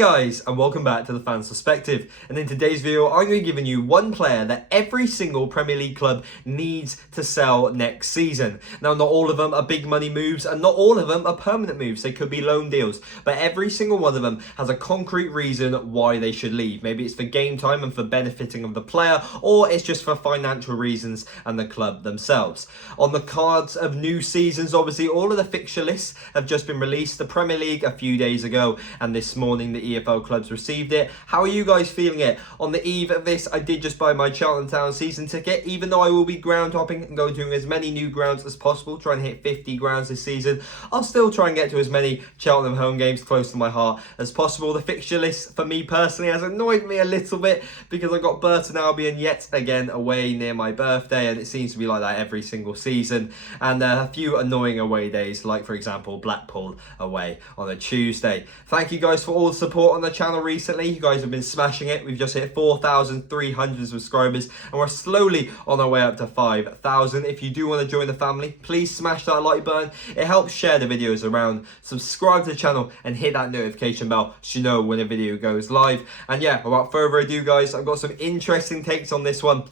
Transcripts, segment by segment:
Guys, and welcome back to the Fans Perspective. And in today's video, I'm going to be giving you one player that every single Premier League club needs to sell next season. Now, not all of them are big money moves, and not all of them are permanent moves. They could be loan deals, but every single one of them has a concrete reason why they should leave. Maybe it's for game time and for benefiting of the player, or it's just for financial reasons and the club themselves. On the cards of new seasons, obviously, all of the fixture lists have just been released. The Premier League a few days ago, and this morning the EFL clubs received it. How are you guys feeling it? On the eve of this, I did just buy my Charlton Town season ticket, even though I will be ground hopping and going to as many new grounds as possible, trying to hit 50 grounds this season. I'll still try and get to as many Cheltenham home games close to my heart as possible. The fixture list for me personally has annoyed me a little bit because I got Burton Albion yet again away near my birthday, and it seems to be like that every single season. And a few annoying away days, like for example Blackpool away on a Tuesday. Thank you guys for all the support on the channel recently. You guys have been smashing it. We've just hit 4,300 subscribers and we're slowly on our way up to 5,000. If you do want to join the family, please smash that like button. It helps share the videos around. Subscribe to the channel and hit that notification bell so you know when a video goes live. And yeah, without further ado guys, I've got some interesting takes on this one.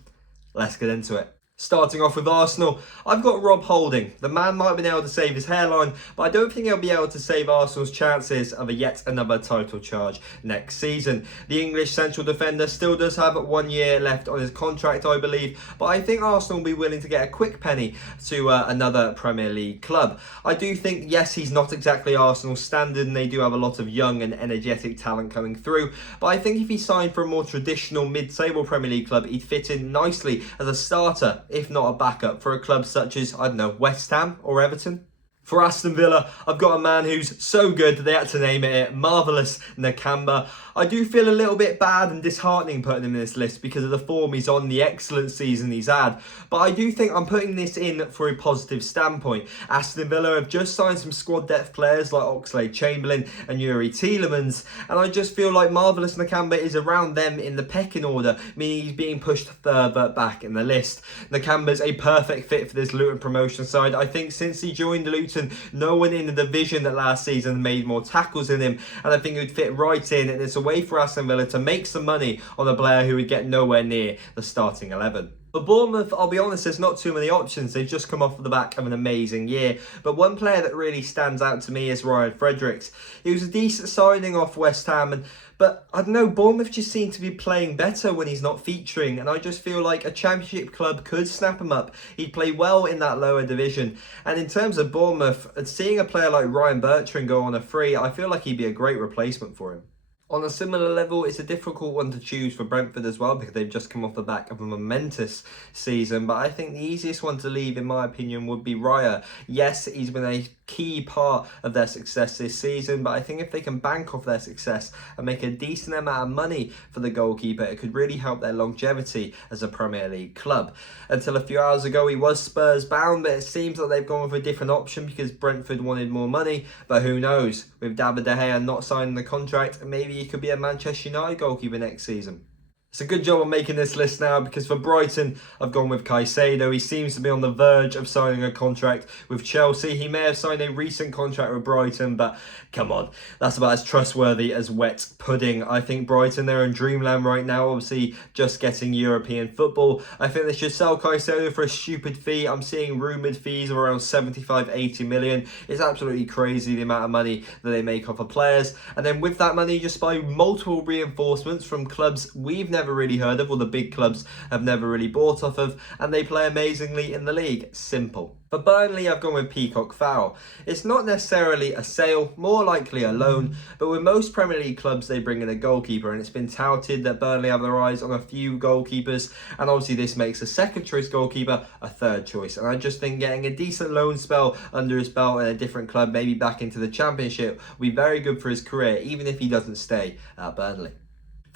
Let's get into it. Starting off with Arsenal, I've got Rob Holding. The man might have been able to save his hairline, but I don't think he'll be able to save Arsenal's chances of yet another title charge next season. The English central defender still does have 1 year left on his contract, I believe, but I think Arsenal will be willing to get a quick penny to another Premier League club. I do think, yes, he's not exactly Arsenal's standard, and they do have a lot of young and energetic talent coming through, but I think if he signed for a more traditional mid-table Premier League club, he'd fit in nicely as a starter, if not a backup, for a club such as, I don't know, West Ham or Everton. For Aston Villa, I've got a man who's so good that they had to name it Marvellous Macamba. I do feel a little bit bad and disheartening putting him in this list because of the form he's on, the excellent season he's had. But I do think I'm putting this in for a positive standpoint. Aston Villa have just signed some squad depth players like Oxlade-Chamberlain and Yuri Tielemans, and I just feel like Marvellous Macamba is around them in the pecking order, meaning he's being pushed further back in the list. Macamba's a perfect fit for this Luton promotion side. I think since he joined Luton, no one in the division that last season made more tackles than him, and I think he would fit right in, and it's a way for Aston Villa to make some money on a player who would get nowhere near the starting 11. For Bournemouth, I'll be honest, there's not too many options. They've just come off the back of an amazing year. But one player that really stands out to me is Fredericks. He was a decent signing off West Ham, but I don't know, Bournemouth just seem to be playing better when he's not featuring, and I just feel like a championship club could snap him up. He'd play well in that lower division. And in terms of Bournemouth, seeing a player like Ryan Bertrand go on a free, I feel like he'd be a great replacement for him. On a similar level, it's a difficult one to choose for Brentford as well because they've just come off the back of a momentous season. But I think the easiest one to leave, in my opinion, would be Raya. Yes, he's been a key part of their success this season, but I think if they can bank off their success and make a decent amount of money for the goalkeeper, it could really help their longevity as a Premier League club. Until a few hours ago, he was Spurs bound, but it seems like they've gone with a different option because Brentford wanted more money. But who knows? With David De Gea not signing the contract, maybe he could be a Manchester United goalkeeper next season. It's a good job I'm making this list now because for Brighton, I've gone with Caicedo. He seems to be on the verge of signing a contract with Chelsea. He may have signed a recent contract with Brighton, but come on, that's about as trustworthy as wet pudding. I think Brighton, they're in dreamland right now, obviously just getting European football. I think they should sell Caicedo for a stupid fee. I'm seeing rumoured fees of around 75, 80 million. It's absolutely crazy the amount of money that they make off of players. And then with that money, just buy multiple reinforcements from clubs we've never really heard of, or the big clubs have never really bought off of, and they play amazingly in the league. Simple. For Burnley, I've gone with Peacock Fowl. It's not necessarily a sale, more likely a loan, but with most Premier League clubs, they bring in a goalkeeper, and it's been touted that Burnley have their eyes on a few goalkeepers, and obviously this makes a second choice goalkeeper a third choice. And I just think getting a decent loan spell under his belt in a different club, maybe back into the Championship, will be very good for his career, even if he doesn't stay at Burnley.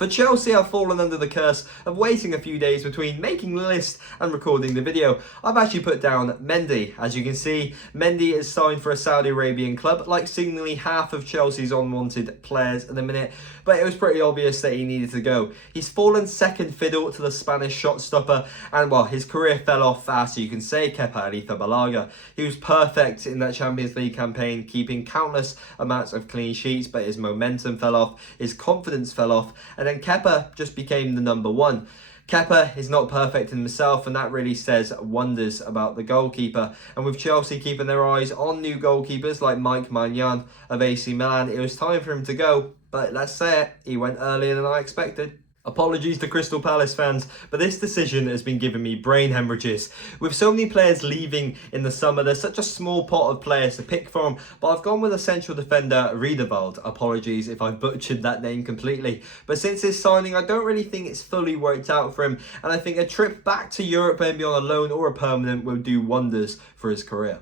For Chelsea, I've fallen under the curse of waiting a few days between making the list and recording the video. I've actually put down Mendy. As you can see, Mendy is signed for a Saudi Arabian club, like seemingly half of Chelsea's unwanted players at the minute, but it was pretty obvious that he needed to go. He's fallen second fiddle to the Spanish shot stopper, and well, his career fell off fast, you can say, Kepa Arrizabalaga. He was perfect in that Champions League campaign, keeping countless amounts of clean sheets, but his momentum fell off, his confidence fell off, and then Kepa just became the number one. Kepa is not perfect in himself, and that really says wonders about the goalkeeper. And with Chelsea keeping their eyes on new goalkeepers like Mike Maignan of AC Milan, it was time for him to go. But let's say it, he went earlier than I expected. Apologies to Crystal Palace fans, but this decision has been giving me brain hemorrhages. With so many players leaving in the summer, there's such a small pot of players to pick from, but I've gone with a central defender, RYDER. Apologies if I butchered that name completely. But since his signing, I don't really think it's fully worked out for him, and I think a trip back to Europe, maybe on a loan or a permanent, will do wonders for his career.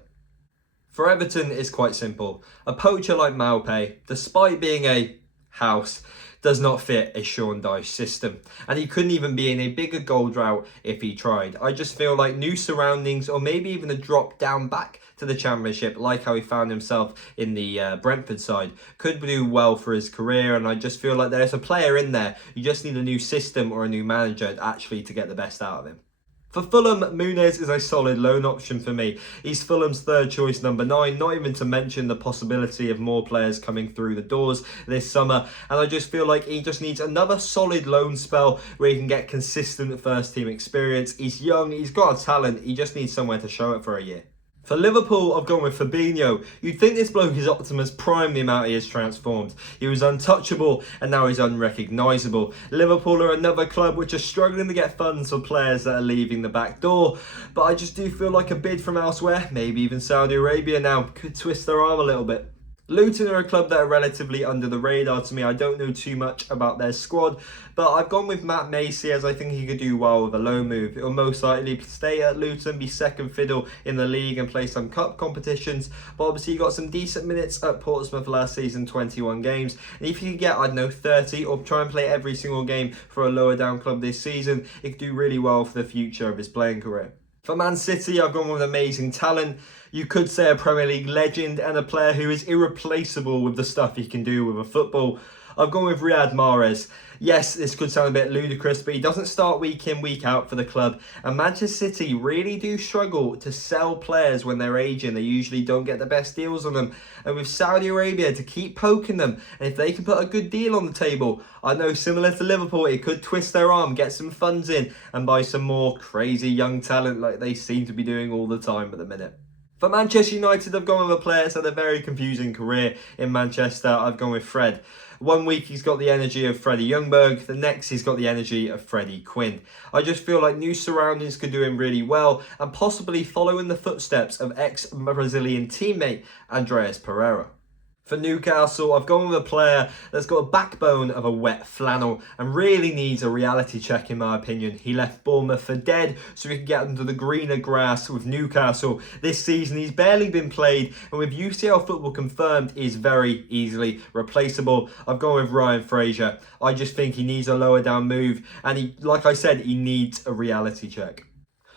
For Everton, it's quite simple. A poacher like Maupay, despite being a house, does not fit a Sean Dyche system, and he couldn't even be in a bigger goal drought if he tried. I just feel like new surroundings, or maybe even a drop down back to the Championship, like how he found himself in the Brentford side, could do well for his career. And I just feel like there's a player in there. You just need a new system or a new manager actually to get the best out of him. For Fulham, Muniz is a solid loan option for me. He's Fulham's third choice number 9, not even to mention the possibility of more players coming through the doors this summer. And I just feel like he just needs another solid loan spell where he can get consistent first team experience. He's young, he's got a talent, he just needs somewhere to show it for a year. For Liverpool, I've gone with Fabinho. You'd think this bloke is Optimus Prime, the amount he has transformed. He was untouchable and now he's unrecognisable. Liverpool are another club which are struggling to get funds for players that are leaving the back door. But I just do feel like a bid from elsewhere, maybe even Saudi Arabia now, could twist their arm a little bit. Luton are a club that are relatively under the radar to me. I don't know too much about their squad, but I've gone with Matt Macy as I think he could do well with a loan move. He'll most likely stay at Luton, be second fiddle in the league and play some cup competitions, but obviously he got some decent minutes at Portsmouth last season, 21 games, and if he could get, I don't know, 30 or try and play every single game for a lower down club this season, it could do really well for the future of his playing career. For Man City, I've gone with amazing talent. You could say a Premier League legend and a player who is irreplaceable with the stuff he can do with a football. I've gone with Riyad Mahrez. Yes, this could sound a bit ludicrous, but he doesn't start week in, week out for the club. And Manchester City really do struggle to sell players when they're aging. They usually don't get the best deals on them. And with Saudi Arabia to keep poking them, and if they can put a good deal on the table, I know similar to Liverpool, it could twist their arm, get some funds in, and buy some more crazy young talent like they seem to be doing all the time at the minute. For Manchester United, I've gone with a player that's had a very confusing career in Manchester. I've gone with Fred. One week he's got the energy of Freddie Ljungberg, the next he's got the energy of Freddie Quinn. I just feel like new surroundings could do him really well and possibly follow in the footsteps of ex-Brazilian teammate Andreas Pereira. For Newcastle, I've gone with a player that's got a backbone of a wet flannel and really needs a reality check in my opinion. He left Bournemouth for dead so he could get under the greener grass with Newcastle. This season he's barely been played, and with UCL football confirmed, is very easily replaceable. I've gone with Ryan Fraser. I just think he needs a lower down move, and he, like I said, he needs a reality check.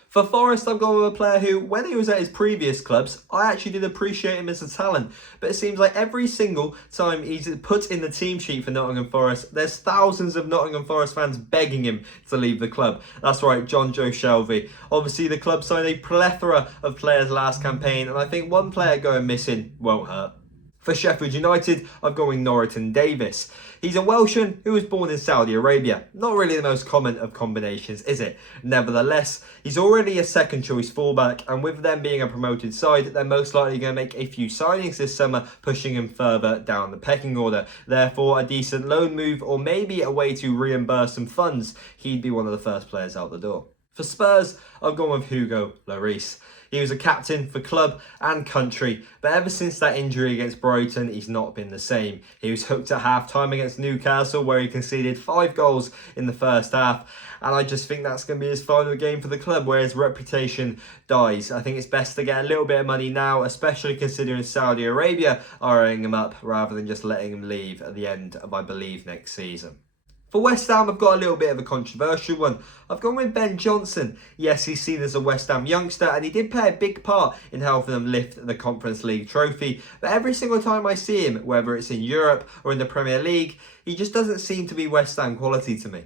For Forest, I've gone with a player who, when he was at his previous clubs, I actually did appreciate him as a talent. But it seems like every single time he's put in the team sheet for Nottingham Forest, there's thousands of Nottingham Forest fans begging him to leave the club. That's right, John Joe Shelvey. Obviously, the club signed a plethora of players last campaign, and I think one player going missing won't hurt. For Sheffield United, I've gone with Norrington Davis. He's a Welshman who was born in Saudi Arabia. Not really the most common of combinations, is it? Nevertheless, he's already a second choice fullback, and with them being a promoted side, they're most likely going to make a few signings this summer, pushing him further down the pecking order. Therefore, a decent loan move or maybe a way to reimburse some funds, he'd be one of the first players out the door. For Spurs, I've gone with Hugo Lloris. He was a captain for club and country, but ever since that injury against Brighton, he's not been the same. He was hooked at half-time against Newcastle, where he conceded 5 goals in the first half, and I just think that's going to be his final game for the club, where his reputation dies. I think it's best to get a little bit of money now, especially considering Saudi Arabia are eyeing him up, rather than just letting him leave at the end of, I believe, next season. For West Ham, I've got a little bit of a controversial one. I've gone with Ben Johnson. Yes, he's seen as a West Ham youngster, and he did play a big part in helping them lift the Conference League trophy. But every single time I see him, whether it's in Europe or in the Premier League, he just doesn't seem to be West Ham quality to me.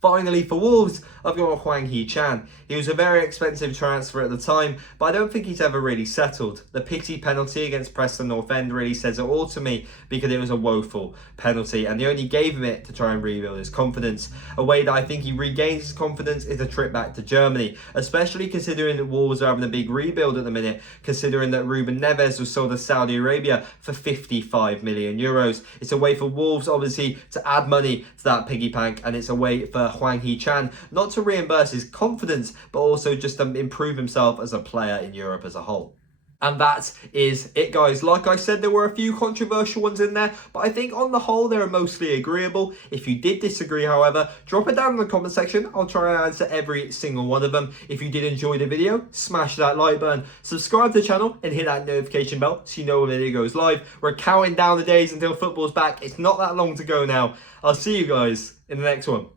Finally, for Wolves, I've got Hwang Hee-chan. He was a very expensive transfer at the time, but I don't think he's ever really settled. The pity penalty against Preston North End really says it all to me, because it was a woeful penalty and they only gave him it to try and rebuild his confidence. A way that I think he regains his confidence is a trip back to Germany, especially considering that Wolves are having a big rebuild at the minute, considering that Ruben Neves was sold to Saudi Arabia for 55 million euros. It's a way for Wolves, obviously, to add money to that piggy bank, and it's a way for Hwang Hee-chan not to reimburse his confidence, but also just to improve himself as a player in Europe as a whole. And that is it, guys. Like I said, there were a few controversial ones in there, but I think on the whole they are mostly agreeable. If you did disagree, however, drop it down in the comment section. I'll try and answer every single one of them. If you did enjoy the video, smash that like button, subscribe to the channel and hit that notification bell so you know when the video goes live. We're counting down the days until football's back. It's not that long to go now. I'll see you guys in the next one.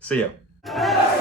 See ya.